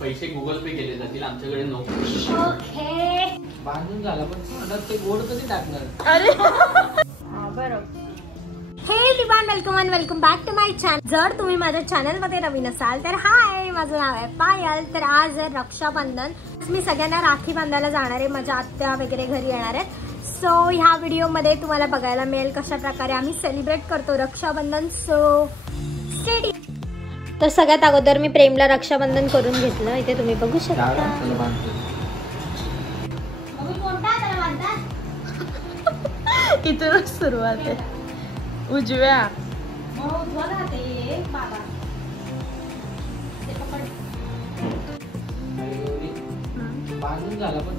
पैसे गुगल पे केले जातील, आमच्याकडे नो. ओके बांधून झाला पण ते गोड कधी टाकणार? अरे बरोबर. Hey everyone, welcome and welcome back to my channel. जर तुम्ही माझ्या चॅनल मध्ये नवीन असाल तर हाय, माझं नाव आहे पायल. तर आज आहे रक्षाबंधन. मी सगळ्यांना राखी बांधायला जाणार आहे, माझ्या आत्या वगैरे घरी येणार आहेत. सो ह्या व्हिडिओ मध्ये तुम्हाला बघायला मिळेल कशा प्रकारे आम्ही सेलिब्रेट करतो रक्षाबंधन. So steady. तर सगळ्यात अगोदर मी प्रेमला रक्षाबंधन करून घेतलं. इथे तुम्ही बघू शकता. इथूनच सुरुवात आहे. उजव्या बांधून झाला पण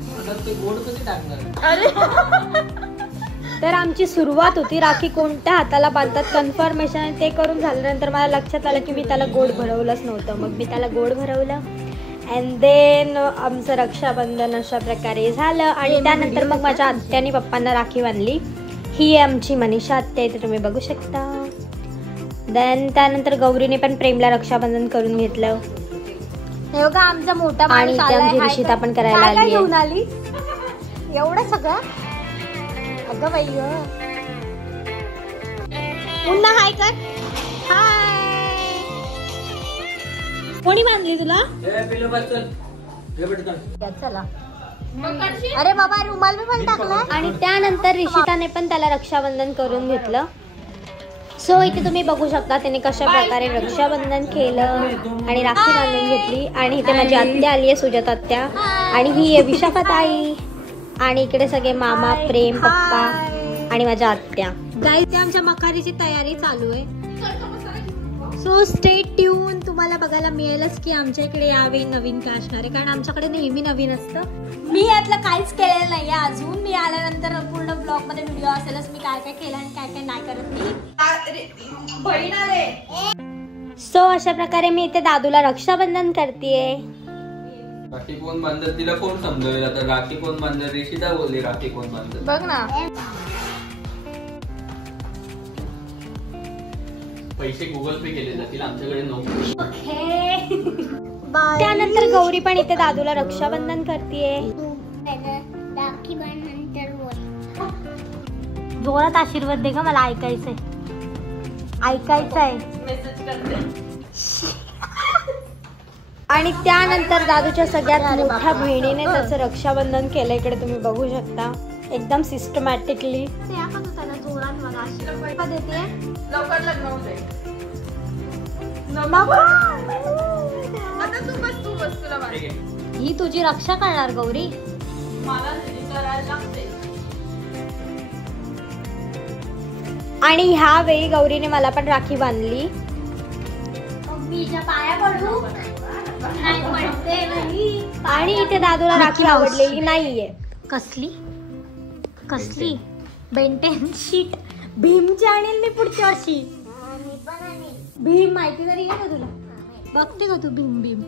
ते गोड कधी टाकणार? अरे तर आमची सुरुवात होती राखी कोणत्या हाताला बांधतात कन्फर्मेशन ते करून झाल्यानंतर मला लक्षात आलं की मी त्याला गोड भरवलंच नव्हतं. मग मी त्याला गोड भरवलं अँड देन आमचं रक्षाबंधन अशा प्रकारे झालं. आणि त्यानंतर मग माझ्या आत्याने पप्पांना राखी बांधली. ही आमची मनीषा आत्या, इथे तुम्ही बघू शकता. देन त्यानंतर गौरीने पण प्रेमला रक्षाबंधन करून घेतलं. हे बघा आमचा मोठा माणूस आमची ऋषिता पण करायला आली. एवढं सगळं अगं बाई पुन्हा हाय कर. हाय. कोणी बांधली तुला? चला. अरे बाबा रुमाल पण टाकला. आणि त्यानंतर ऋषिताने पण त्याला रक्षाबंधन करून घेतलं. सो इथे तुम्ही बघू शकता त्याने कशा प्रकारे रक्षाबंधन केलं आणि राखी बांधून घेतली. आणि इथे माझी आत्या आली आहे, सुजाता आत्या. आणि ही आहे विशाखा ताई. आणि इकडे सगळे मामा, प्रेम, पप्पा आणि माझ्या आत्या. गाईस आमच्या मखारीची तयारी चालू आहे. So stay tune. तुम्हाला बघायला मिळेलच की आमच्या इकडे यावेळी नवीन काय असणार आहे, कारण आमच्याकडे नेहमी नवीन असतं. मी यातलं काहीच केलेलं नाही अजून. मी आल्यानंतर पूर्ण ब्लॉग मध्ये व्हिडिओ असेलच मी काय काय केलं आणि काय काय नाही करत मी. बहीण आले. सो अशा प्रकारे मी इथे दादूला रक्षाबंधन करतेय. राखी कोण बांधत तिला कोण समजवेल आता? राखी कोण बांधत? ऋषिता बोलली राखी कोण बांधत. बघ ना. पैसे गुगल पे केले जातील, आमच्याकडे नो. त्यानंतर गौरी पण इथे दादूला रक्षाबंधन करतेय. जोरात आशीर्वाद दे ग, मला ऐकायचंय. आणि त्यानंतर दादूच्या सगळ्यात मोठ्या बहिणीने त्याचं रक्षाबंधन केलं. इकडे तुम्ही बघू शकता एकदम सिस्टमॅटिकली. ही तुझी रक्षा करणार गौरी. आणि ह्या वेळी गौरीने मला पण राखी बांधली. आणि इथे दादूला राखी आवडलेली नाहीये. कसली कसली बेंटेन शीट भीमची आणेल मी पुढच्या वर्षी. भीम माहिती तरी आहे का तुला? बघते का तू भीम भीम?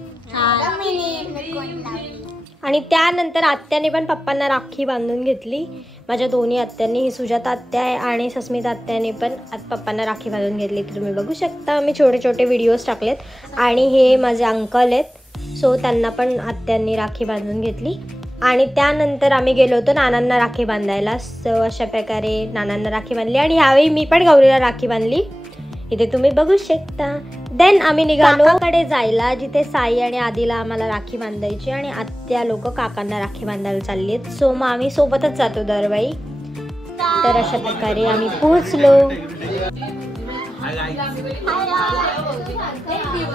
आणि त्यानंतर आत्याने पण पप्पांना राखी बांधून घेतली. माझ्या दोन्ही आत्यांनी, ही सुजाता आत्या आहे आणि सस्मिता आत्याने पण पप्पांना राखी बांधून घेतली. तर तुम्ही बघू शकता मी छोटे छोटे व्हिडिओज टाकलेत. आणि हे माझे अंकल आहेत, सो त्यांना पण आत्यांनी राखी बांधून घेतली. आणि त्यानंतर आम्ही गेलो होतो नानांना राखी बांधायला. सो अशा प्रकारे नानांना राखी बांधली. आणि ह्यावेळी मी पण गौरीला राखी बांधली, इथे तुम्ही बघू शकता. देन आम्ही निघालो कडे जायला, जिथे साई आणि आदिला आम्हाला राखी बांधायची आणि आत्या लोक काकांना राखी बांधायला चालली आहेत. सो मग आम्ही सोबतच जातो दरवेळी. तर अशा प्रकारे आम्ही पोहोचलो.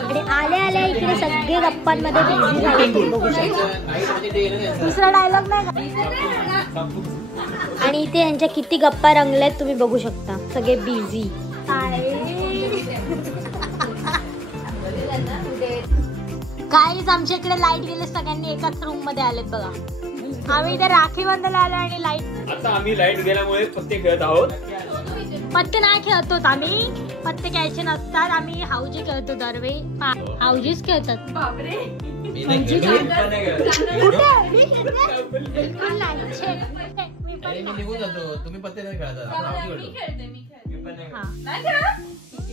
आणि आल्या आल्या इकडे सगळे गप्पांमध्ये बिझी झाले. दुसरा डायलॉग नाही का? आणि इथे यांच्या किती गप्पा रंगल्यात तुम्ही बघू शकता. सगळे बिझी. काहीच आमच्या इकडे लाईट गेले, सगळ्यांनी एकाच रूम मध्ये आलेत बघा. आम्ही इथे राखी बांधायला आलो आणि लाईट. आता आम्ही लाईट गेल्यामुळे पत्ते खेळत आहोत. पत्ते नाही खेळतो आम्ही, पत्ते खेळायचे नसतात. आम्ही हाऊजी खेळतो दरवेळी. हाऊजीच खेळतात. बापरे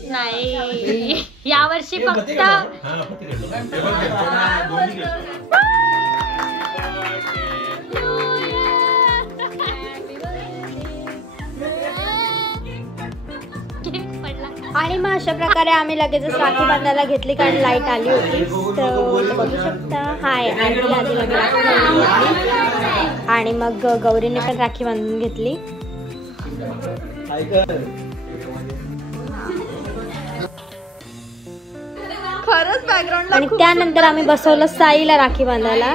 नाही यावर्षी फक्त आणि मग अशा प्रकारे आम्ही लगेचच राखी बांधायला घेतली कारण लाईट आली होती. तर बघू शकता हाय आधी राखी बांधून घेतली आणि मग गौरीने पण राखी बांधून घेतली. आणि त्यानंतर आम्ही बसवलं साईला राखी बांधायला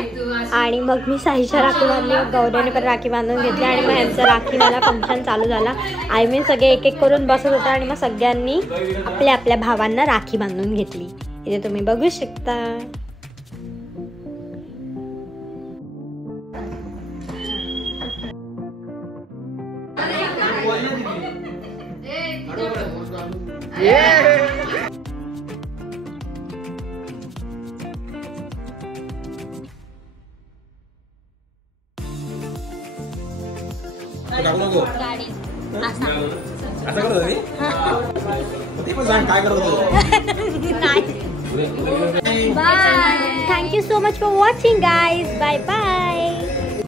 आणि मग मी साईच्या राखी बांधली, गौरीने पण राखी बांधून घेतली आणि मग यांचा राखीवाला फंक्शन चालू झाला. आय मीन सगळे एक एक करून बसत होते आणि मग सगळ्यांनी आपल्या आपल्या भावांना राखी बांधून घेतली. इथे तुम्ही बघू शकता. गाडी असं करत होती ती पण सांग काय करत होतो. Bye. Thank you so much for watching guys. Bye bye.